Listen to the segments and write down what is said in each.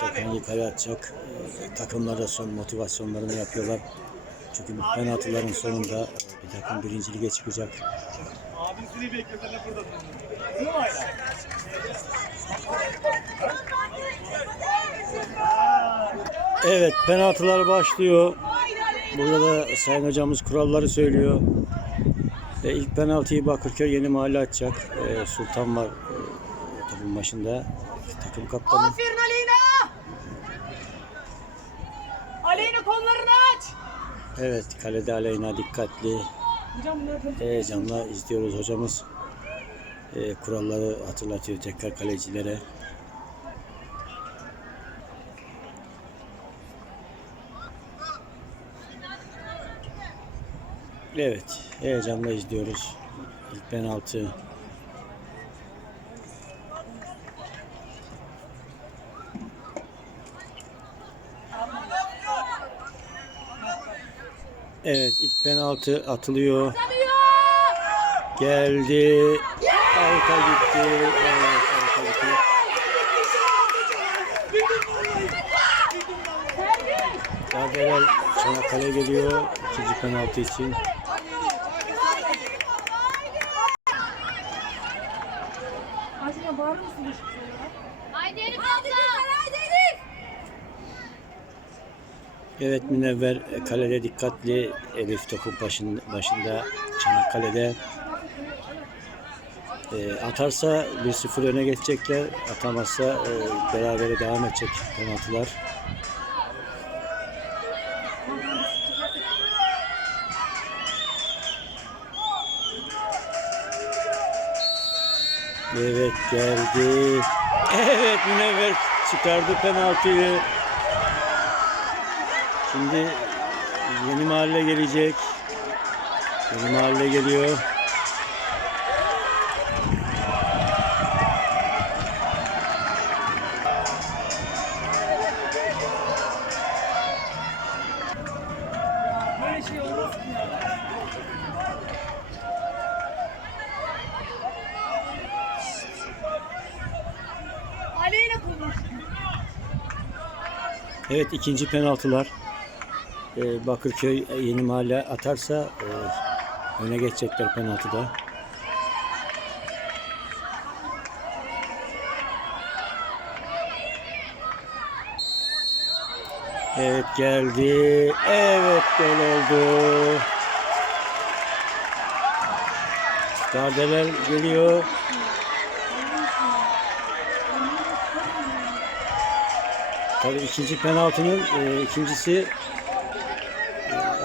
Çok hangi kale atacak? Ee, Takımlar da son motivasyonlarını yapıyorlar. Çünkü bu penaltıların sonunda e, bir takım birinci lige çıkacak. Abisini bekletelim burada. Evet penaltılar başlıyor. Burada da Sayın Hocamız kuralları söylüyor. E, ilk penaltıyı Bakırköy Yeni Mahalle atacak. E, Sultan var e, topun başında. Takım kaptanı. Aferin Aleyna! Kollarını aç! Evet kalede Aleyna dikkatli. Heyecanla izliyoruz hocamız. E, kuralları hatırlatıyor tekrar kalecilere. Evet, heyecanla izliyoruz. İlk penaltı. Evet, ilk penaltı atılıyor. Geldi. Avuta gitti. Evet, avuta gitti. Darbeler Çanakkale geliyor. ikinci penaltı için. Haydi Elif abla. Haydi Elif. Evet Münevver kalede dikkatli. Elif topun başında, başında Çanakkale'de. E, atarsa 1-0 öne geçecekler. Atamazsa e, berabere devam edecek penaltılar. Evet geldi. Evet Münevver çıkardı penaltıyı. Şimdi yeni mahalle gelecek. Yeni mahalle geliyor. Evet ikinci penaltılar. Ee, Bakırköy yeni mahalle atarsa e, öne geçecekler penaltıda. Evet geldi. Evet gol oldu. Dardeler geliyor. Tabii ikinci penaltının e, ikincisi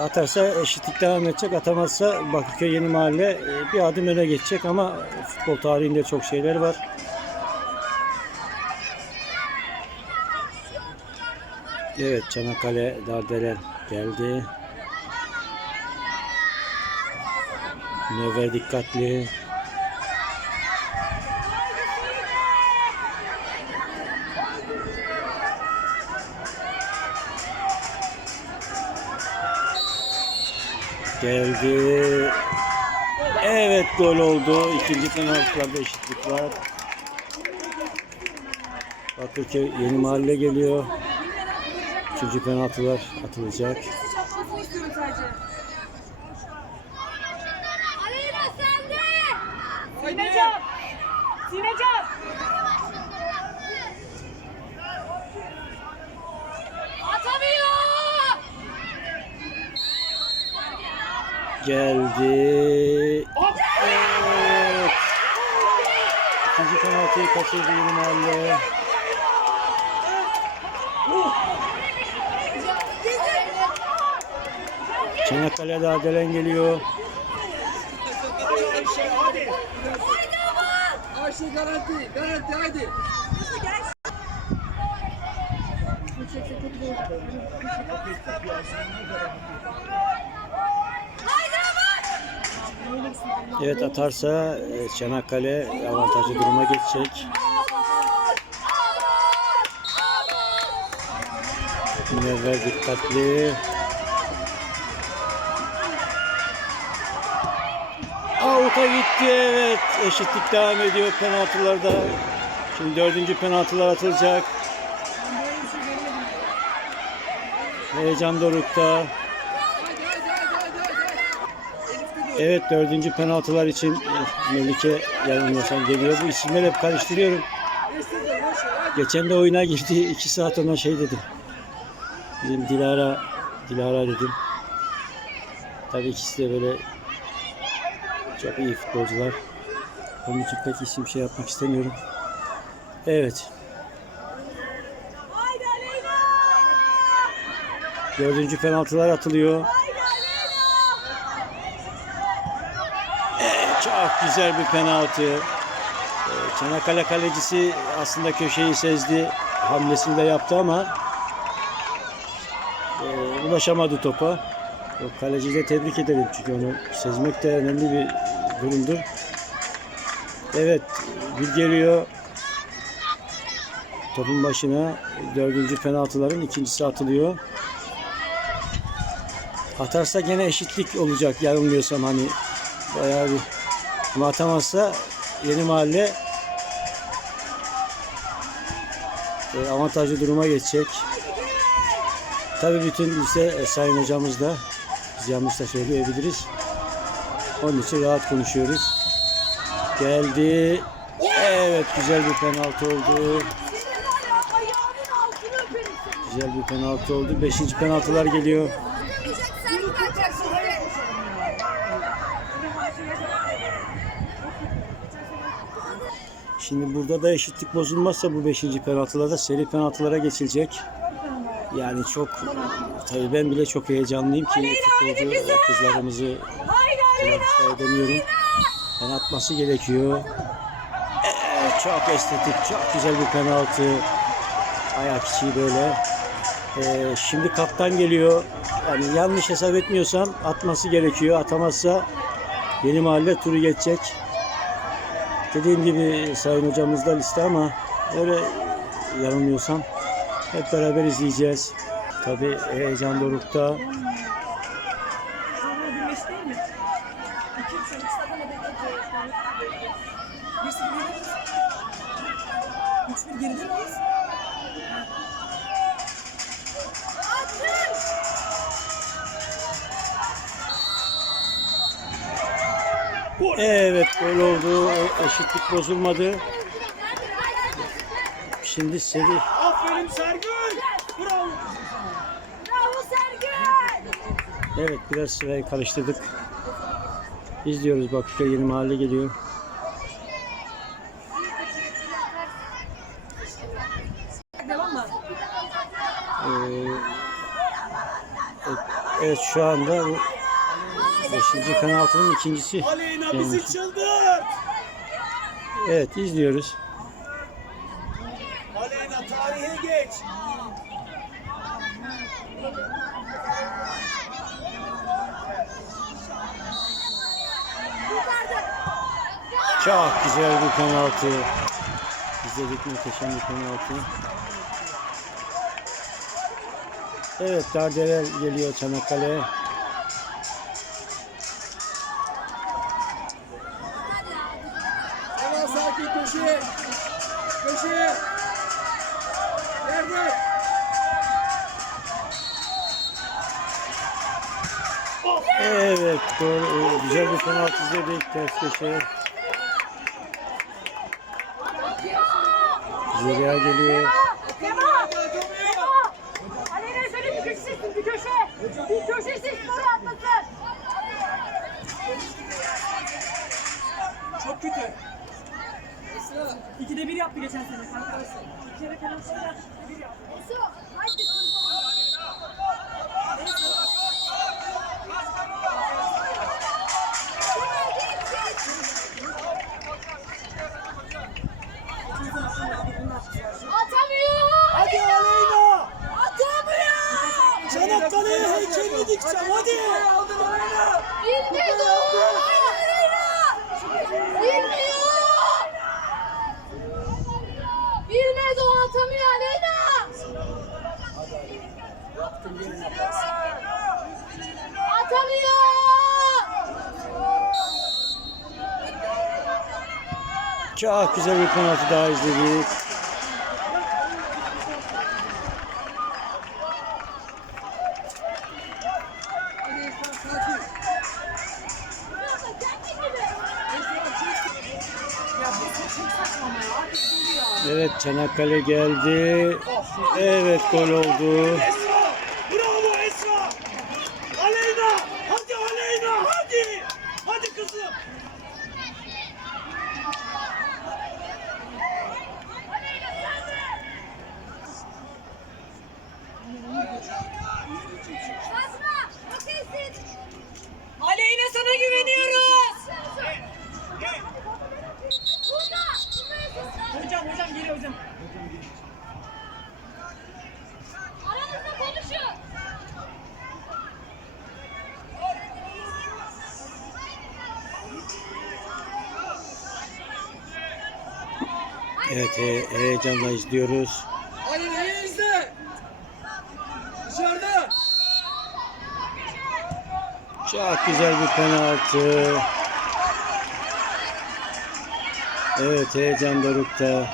atarsa eşitlik devam edecek. Atamazsa Bakırköy Yeni Mahalle e, bir adım öne geçecek ama futbol tarihinde çok şeyler var. Evet Çanakkale Dardeler geldi. Münevver dikkatli. Geldi. Evet gol oldu. İkinci penaltılarda eşitlik var. Bakırköy yeni mahalle geliyor. Üçüncü penaltılar atılacak. Geldi. Evet. İkinci penaltıyı kaçırdı yeni mahalle. Çanakkale Dardelen geliyor. Ayşe garanti, garanti haydi. Evet atarsa e, Çanakkale avantajlı duruma geçecek. Münevver dikkatli. Out'a gitti evet. Eşitlik devam ediyor penaltılarda. Şimdi dördüncü penaltılar atılacak. Heyecan dorukta. Haydi haydi haydi haydi haydi. Elif gidiyor. Evet dördüncü penaltılar için e, Melike yanılmıyorsam geliyor. Bu isimleri hep karıştırıyorum. Geçen de oyuna girdi. iki saat ona şey dedim. Dedim Dilara, Dilara dedim. Tabii ikisi de böyle çok iyi futbolcular. Onun için pek isim şey yapmak istemiyorum. Evet. Dördüncü penaltılar atılıyor. Haydi Aleyna. Çok güzel bir penaltı. Ee, Çanakkale kalecisi aslında köşeyi sezdi. Hamlesini de yaptı ama e, ulaşamadı topa. O de tebrik ederim çünkü onu sezmek de önemli bir durumdur. Evet, bir geliyor topun başına. Dördüncü penaltıların ikincisi atılıyor. Atarsa gene eşitlik olacak yanılmıyorsam hani bayağı bir ama atamazsa yeni mahalle e, avantajlı duruma geçecek. Tabii bütün lise e, sayın hocamız da biz yanlış da söyleyebiliriz. Onun için rahat konuşuyoruz. Geldi. Evet güzel bir penaltı oldu. Güzel bir penaltı oldu. Beşinci penaltılar geliyor. Şimdi burada da eşitlik bozulmazsa bu beşinci penaltılarda seri penaltılara geçilecek. Yani çok tabii ben bile çok heyecanlıyım ki futbolcu kızlarımızı Haydi Aleyna. telaffuz edemiyorum. Ben atması gerekiyor. Evet, çok estetik, çok güzel bir penaltı. Ayak içi böyle. Ee, şimdi kaptan geliyor. Yani yanlış hesap etmiyorsam atması gerekiyor. Atamazsa yeni mahalle turu geçecek. Dediğim gibi sayın hocamız da liste ama öyle yanılmıyorsam hep beraber izleyeceğiz. Tabii heyecan dorukta. Sonra güneş Evet gol oldu. Eşitlik bozulmadı. Şimdi seri Aferin Sergül. Bravo. Bravo Sergen. Evet biraz sırayı karıştırdık. İzliyoruz Bakırköy yeni mahalle geliyor. Ee, evet, şu anda bu 5. penaltının ikincisi. Aleyna gelmiş. bizi çıldırt. Evet izliyoruz. Aleyna tarihe geç. Çok güzel bir penaltı. İzledik muhteşem bir penaltı. Evet Dardeler geliyor Çanakkale. Ters köşe. Zeriya geliyor. Aleyna söyle bir köşe seçsin bir köşe. Bir köşe seçsin oraya atlasın. Çok kötü. İkide bir yaptı geçen sene kanka. İki kere penaltı yaptı. bir yaptı. Atamıyor. Çok güzel bir penaltı daha izledik. Evet Çanakkale geldi. Evet gol oldu. Aleyna sana güveniyoruz. Hocam hocam geliyor hocam. Aranızda konuşun. Evet he- heyecanla izliyoruz. Çok güzel bir penaltı. Evet heyecan dorukta.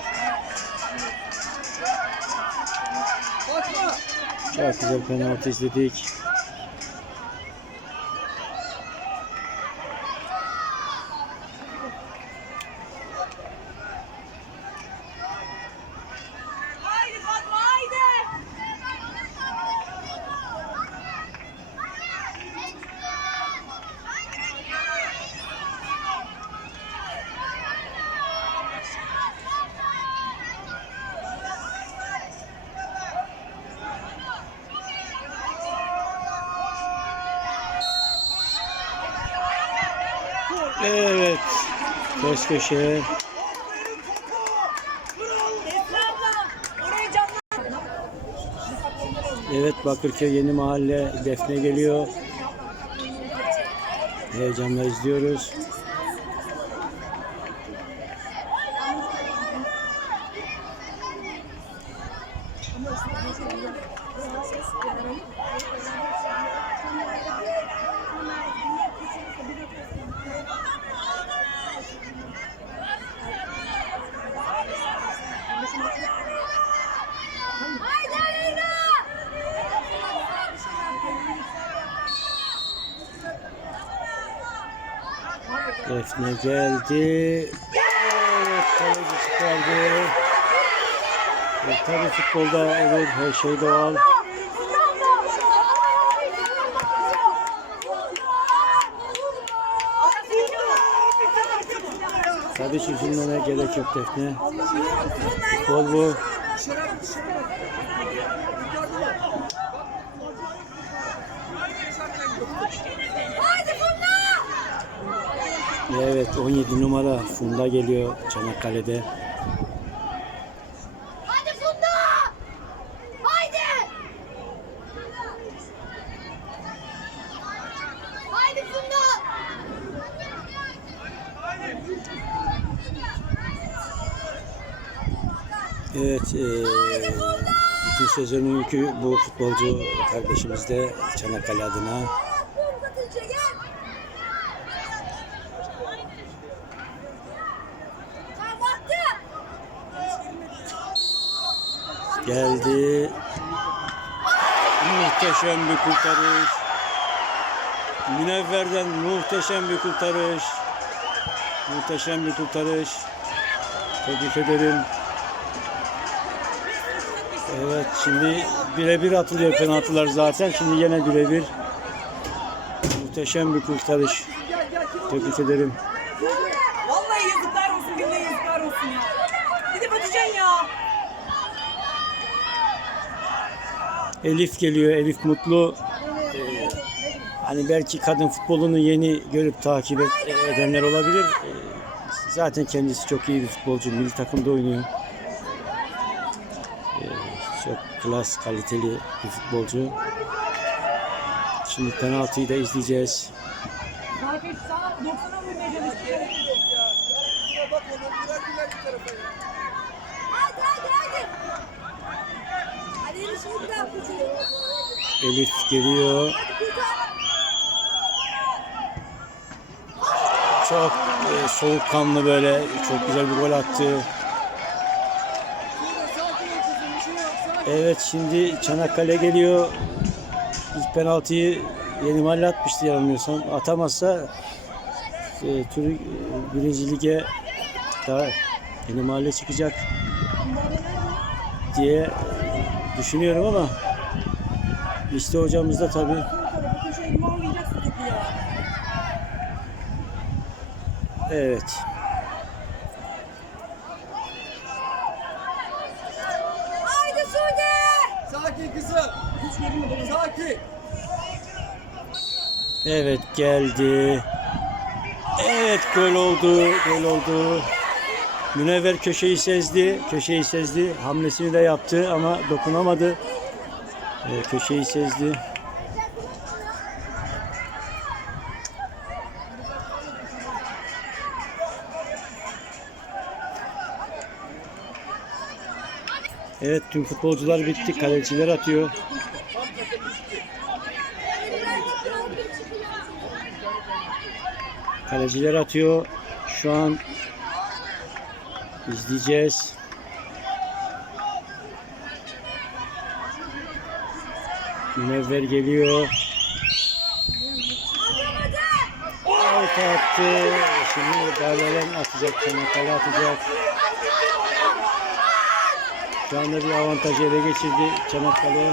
Çok güzel penaltı izledik. Haydi Fatma haydi. Evet. Ters köşe. Evet Bakırköy Yeni Mahalle Defne geliyor. Heyecanla izliyoruz. Defne geldi. Evet kaleci çıkardı. E, tabii futbolda olur her şey doğal. Tabii üzülmene gerek yok Defne. Futbol bu. Evet 17 numara Funda geliyor Çanakkale'de. Hadi Funda. Haydi. Haydi Funda. Evet eee, bütün sezonun yükü bu futbolcu kardeşimizde Çanakkale adına. Tamam baktı. Geldi. Muhteşem bir kurtarış. Münevver'den muhteşem bir kurtarış. Muhteşem bir kurtarış. Tebrik ederim. Evet şimdi birebir atılıyor penaltılar zaten. Şimdi yine birebir. Muhteşem bir kurtarış. Tebrik ederim. Vallahi yazıklar olsun billahi yazıklar olsun ya. Bir de batacaksın ya. Elif geliyor. Elif Mutlu. Ee, hani belki kadın futbolunu yeni görüp takip edenler olabilir. Ee, zaten kendisi çok iyi bir futbolcu. Milli takımda oynuyor. Ee, çok klas, kaliteli bir futbolcu. Şimdi penaltıyı da izleyeceğiz. Zaten sağ 90'a vurmaya çalışıyor. Şuna bak onu bırakırlar bir tarafa ya. Haydi haydi haydi. Hadi yürü şimdi bir daha kurtarın. Elif geliyor. Çok e, soğukkanlı böyle çok güzel bir gol attı. Evet şimdi Çanakkale geliyor. İlk penaltıyı Yeni Mahalle atmıştı yanılmıyorsam. Atamazsa e, turu e, birinci lige daha Yeni Mahalle çıkacak. diye düşünüyorum ama liste hocamız da tabii evet. Haydi Sude! Sakin kızım. Sakin. Evet geldi. Evet gol oldu. Gol oldu. Münevver köşeyi sezdi. Köşeyi sezdi. Hamlesini de yaptı ama dokunamadı. Ee, köşeyi sezdi. Evet tüm futbolcular bitti. Kaleciler atıyor. Kaleciler atıyor. Şu an izleyeceğiz. Münevver geliyor. Out attı. Şimdi Galeren atacak. Çanakkale atacak. Şu anda bir avantajı ele geçirdi Çanakkale.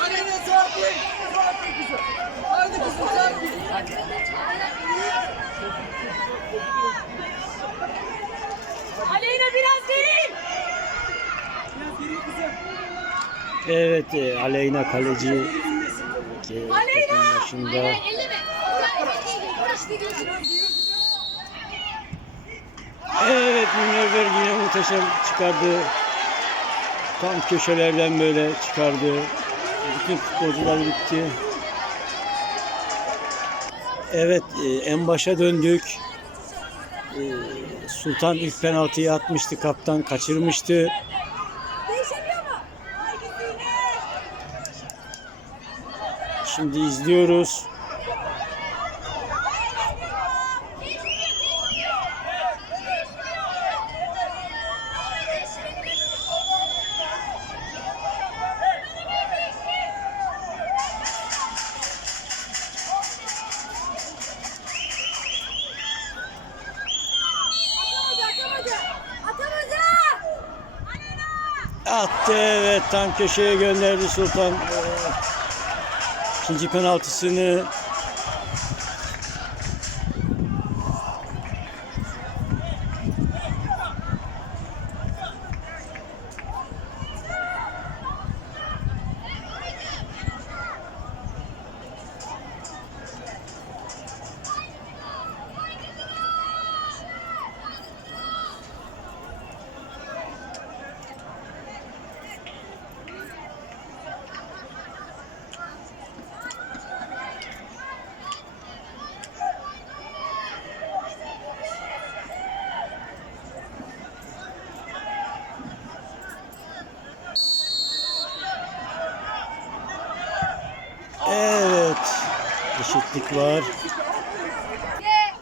Aleyna sakin. Sakin kızım. Hadi kızım sakin. Aleyna biraz derin! Evet Aleyna kaleci ki başında. Evet Münevver yine muhteşem çıkardı. Tam köşelerden böyle çıkardı. Bütün futbolcular bitti. Evet e, en başa döndük. E, Sultan ilk penaltıyı atmıştı. Kaptan kaçırmıştı. Değişemiyor mu? Haydi Sine! Şimdi izliyoruz. Attı evet tam köşeye gönderdi Sultan. İkinci penaltısını evet eşitlik var. Ne.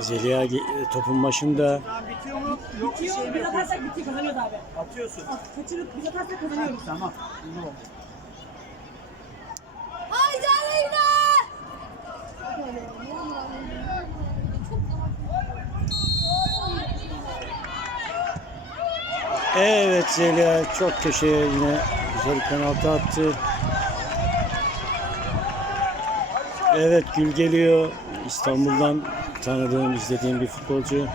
Zeliha topun başında. Bitiyor mu? Yok şey Bitiyor. mi Biz atarsak bitiyor. Kazanıyoruz abi. Atıyorsun. At, Kaçırıp biz atarsak kazanıyoruz. Tamam. iyi oldu. Evet Zeliha çok köşeye yine güzel bir penaltı attı. Evet Gül geliyor. İstanbul'dan tanıdığım, izlediğim bir futbolcu.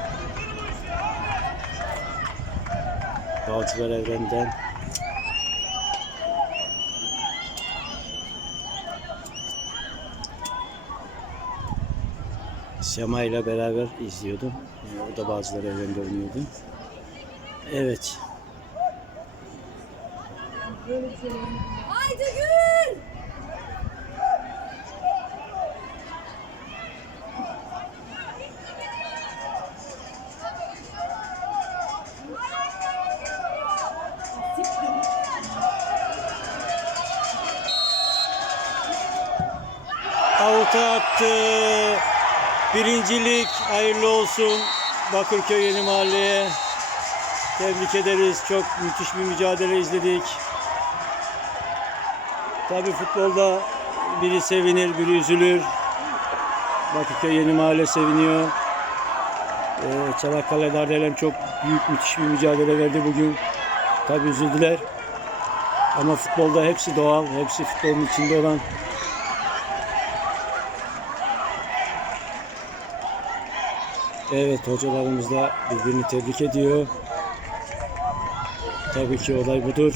Balcılar Evren'den. Sema ile beraber izliyordum. O da Balcılar Evren'de oynuyordu. Evet. Haydi Gül! Avuta attı. Birincilik hayırlı olsun Bakırköy Yeni Mahalle'ye. Tebrik ederiz. Çok müthiş bir mücadele izledik. Tabii futbolda biri sevinir, biri üzülür. Bakırköy Yeni Mahalle seviniyor. Ee, Çanakkale Dardelen çok büyük, müthiş bir mücadele verdi bugün. Tabii üzüldüler. Ama futbolda hepsi doğal, hepsi futbolun içinde olan. Evet, hocalarımız da birbirini tebrik ediyor. Tabii ki olay budur.